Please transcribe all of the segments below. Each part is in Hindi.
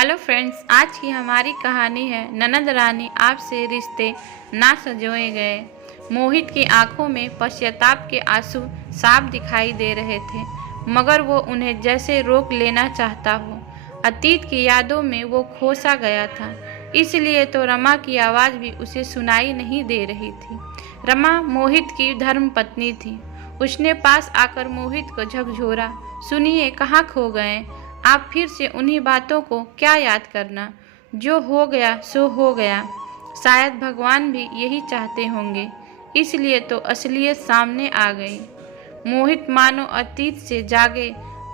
हेलो फ्रेंड्स, आज की हमारी कहानी है ननद रानी आपसे रिश्ते ना सजोए गए। मोहित की आंखों में पश्चाताप के आंसू साफ दिखाई दे रहे थे, मगर वो उन्हें जैसे रोक लेना चाहता हो। अतीत की यादों में वो खोसा गया था, इसलिए तो रमा की आवाज़ भी उसे सुनाई नहीं दे रही थी। रमा मोहित की धर्मपत्नी थी। उसने पास आकर मोहित को झकझोरा, सुनिए, कहाँ खो गए आप? फिर से उन्हीं बातों को क्या याद करना? जो हो गया सो हो गया। शायद भगवान भी यही चाहते होंगे, इसलिए तो असलियत सामने आ गई। मोहित मानो अतीत से जागे,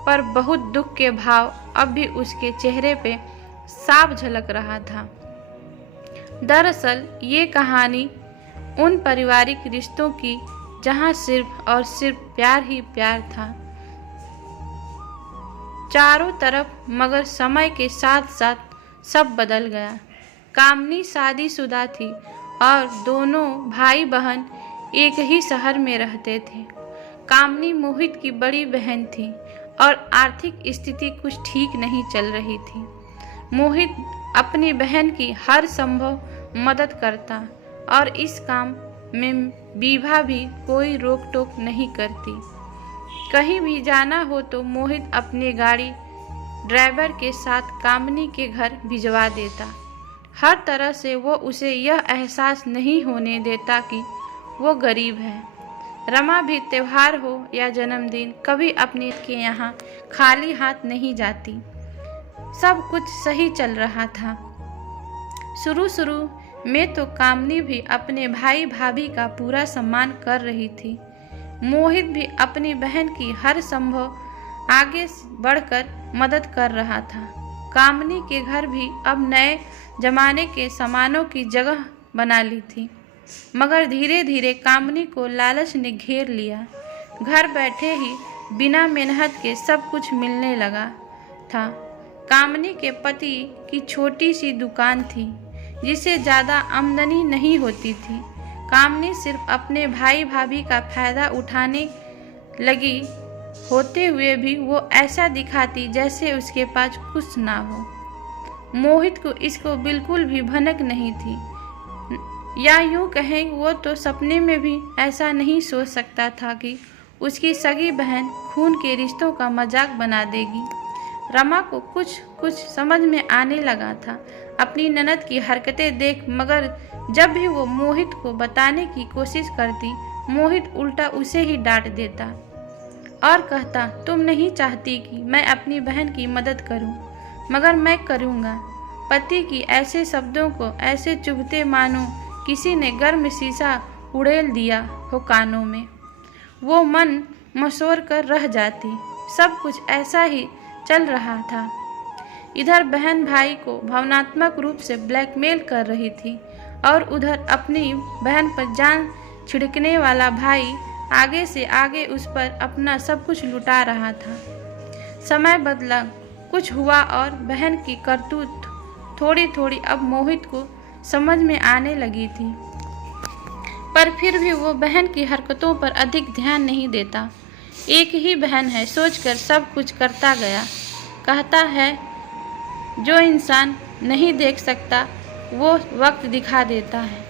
पर बहुत दुख के भाव अब भी उसके चेहरे पे साफ झलक रहा था। दरअसल ये कहानी उन पारिवारिक रिश्तों की जहाँ सिर्फ और सिर्फ प्यार ही प्यार था चारों तरफ, मगर समय के साथ साथ सब बदल गया। कामनी शादीशुदा थी और दोनों भाई बहन एक ही शहर में रहते थे। कामनी मोहित की बड़ी बहन थी और आर्थिक स्थिति कुछ ठीक नहीं चल रही थी। मोहित अपनी बहन की हर संभव मदद करता और इस काम में विभा भी कोई रोक टोक नहीं करती। कहीं भी जाना हो तो मोहित अपनी गाड़ी ड्राइवर के साथ कामनी के घर भिजवा देता। हर तरह से वो उसे यह एहसास नहीं होने देता कि वो गरीब है। रमा भी त्योहार हो या जन्मदिन कभी अपने के यहाँ खाली हाथ नहीं जाती। सब कुछ सही चल रहा था। शुरू में तो कामनी भी अपने भाई भाभी का पूरा सम्मान कर रही थी। मोहित भी अपनी बहन की हर संभव आगे बढ़कर मदद कर रहा था। कामनी के घर भी अब नए जमाने के सामानों की जगह बना ली थी, मगर धीरे धीरे कामनी को लालच ने घेर लिया। घर बैठे ही बिना मेहनत के सब कुछ मिलने लगा था। कामनी के पति की छोटी सी दुकान थी, जिसे ज़्यादा आमदनी नहीं होती थी। कामनी सिर्फ अपने भाई भाभी का फायदा उठाने लगी होते हुए भी वो ऐसा दिखाती जैसे उसके पास कुछ ना हो। मोहित को इसको बिल्कुल भी भनक नहीं थी, या यूं कहें वो तो सपने में भी ऐसा नहीं सोच सकता था कि उसकी सगी बहन खून के रिश्तों का मजाक बना देगी। रमा को कुछ समझ में आने लगा था अपनी ननद की हरकतें देख, मगर जब भी वो मोहित को बताने की कोशिश करती, मोहित उल्टा उसे ही डांट देता और कहता, तुम नहीं चाहती कि मैं अपनी बहन की मदद करूं, मगर मैं करूंगा। पति की ऐसे शब्दों को ऐसे चुभते मानो किसी ने गर्म शीशा उड़ेल दिया हो कानों में। वो मन मसोर कर रह जाती। सब कुछ ऐसा ही चल रहा था। इधर बहन भाई को भावनात्मक रूप से ब्लैकमेल कर रही थी और उधर अपनी बहन पर जान छिड़कने वाला भाई आगे से आगे उस पर अपना सब कुछ लुटा रहा था। समय बदला, कुछ हुआ और बहन की करतूत थोड़ी थोड़ी अब मोहित को समझ में आने लगी थी, पर फिर भी वो बहन की हरकतों पर अधिक ध्यान नहीं देता। एक ही बहन है सोचकर सब कुछ करता गया। कहता है, जो इंसान नहीं देख सकता वो वक्त दिखा देता है।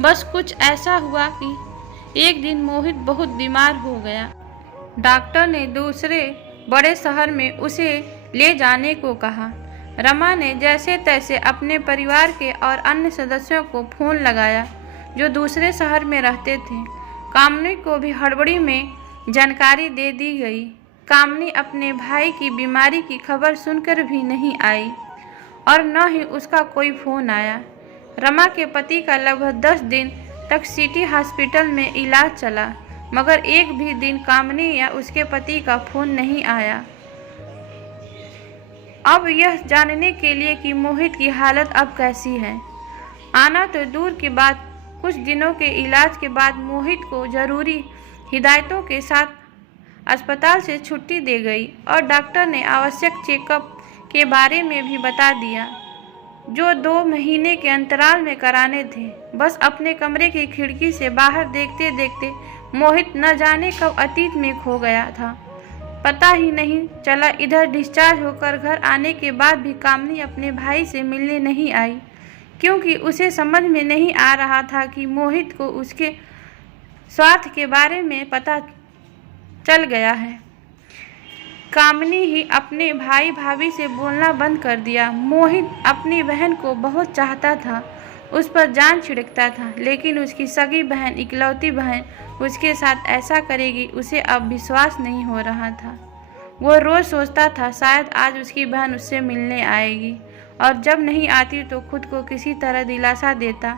बस कुछ ऐसा हुआ कि एक दिन मोहित बहुत बीमार हो गया। डॉक्टर ने दूसरे बड़े शहर में उसे ले जाने को कहा। रमा ने जैसे तैसे अपने परिवार के और अन्य सदस्यों को फोन लगाया जो दूसरे शहर में रहते थे। कामनी को भी हड़बड़ी में जानकारी दे दी गई। कामनी अपने भाई की बीमारी की खबर सुनकर भी नहीं आई और न ही उसका कोई फ़ोन आया। रमा के पति का लगभग 10 दिन तक सिटी हॉस्पिटल में इलाज चला, मगर एक भी दिन कामनी या उसके पति का फ़ोन नहीं आया। अब यह जानने के लिए कि मोहित की हालत अब कैसी है, आना तो दूर की बात, कुछ दिनों के इलाज के बाद मोहित को ज़रूरी हिदायतों के साथ अस्पताल से छुट्टी दे गई और डॉक्टर ने आवश्यक चेकअप के बारे में भी बता दिया, जो 2 महीने के अंतराल में कराने थे। बस अपने कमरे की खिड़की से बाहर देखते देखते मोहित न जाने कब अतीत में खो गया था। पता ही नहीं चला। इधर डिस्चार्ज होकर घर आने के बाद भी कामनी अपने भाई से मिलने नहीं आई, क्योंकि उसे समझ में नहीं आ रहा था कि मोहित को उसके स्वार्थ के बारे में पता चल गया है। कामनी ही अपने भाई भाभी से बोलना बंद कर दिया। मोहित अपनी बहन को बहुत चाहता था, उस पर जान छिड़कता था, लेकिन उसकी सगी बहन, इकलौती बहन उसके साथ ऐसा करेगी, उसे अब विश्वास नहीं हो रहा था। वो रोज़ सोचता था शायद आज उसकी बहन उससे मिलने आएगी, और जब नहीं आती तो खुद को किसी तरह दिलासा देता।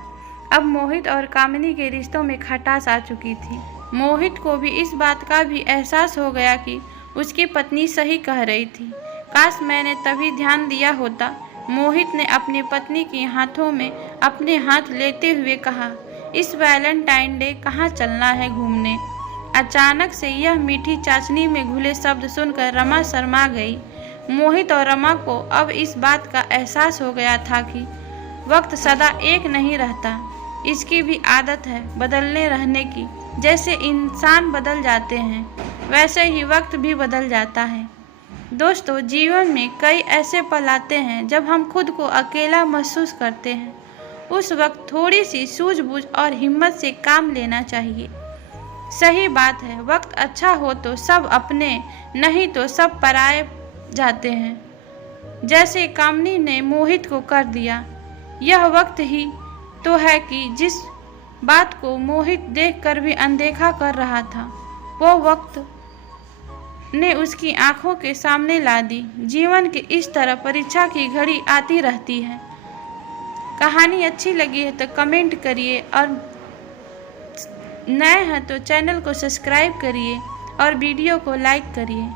अब मोहित और कामनी के रिश्तों में खटास आ चुकी थी। मोहित को भी इस बात का भी एहसास हो गया कि उसकी पत्नी सही कह रही थी। काश मैंने तभी ध्यान दिया होता। मोहित ने अपनी पत्नी के हाथों में अपने हाथ लेते हुए कहा, इस वैलेंटाइन डे कहाँ चलना है घूमने? अचानक से यह मीठी चाशनी में घुले शब्द सुनकर रमा शर्मा गई। मोहित और रमा को अब इस बात का एहसास हो गया था कि वक्त सदा एक नहीं रहता, इसकी भी आदत है बदलने रहने की। जैसे इंसान बदल जाते हैं, वैसे ही वक्त भी बदल जाता है। दोस्तों, जीवन में कई ऐसे पल आते हैं जब हम खुद को अकेला महसूस करते हैं। उस वक्त थोड़ी सी सूझबूझ और हिम्मत से काम लेना चाहिए। सही बात है, वक्त अच्छा हो तो सब अपने, नहीं तो सब पराए जाते हैं, जैसे कामनी ने मोहित को कर दिया। यह वक्त ही तो है कि जिस बात को मोहित देखकर भी अनदेखा कर रहा था, वो वक्त ने उसकी आंखों के सामने ला दी। जीवन की इस तरह परीक्षा की घड़ी आती रहती है। कहानी अच्छी लगी है तो कमेंट करिए, और नए हैं तो चैनल को सब्सक्राइब करिए और वीडियो को लाइक करिए।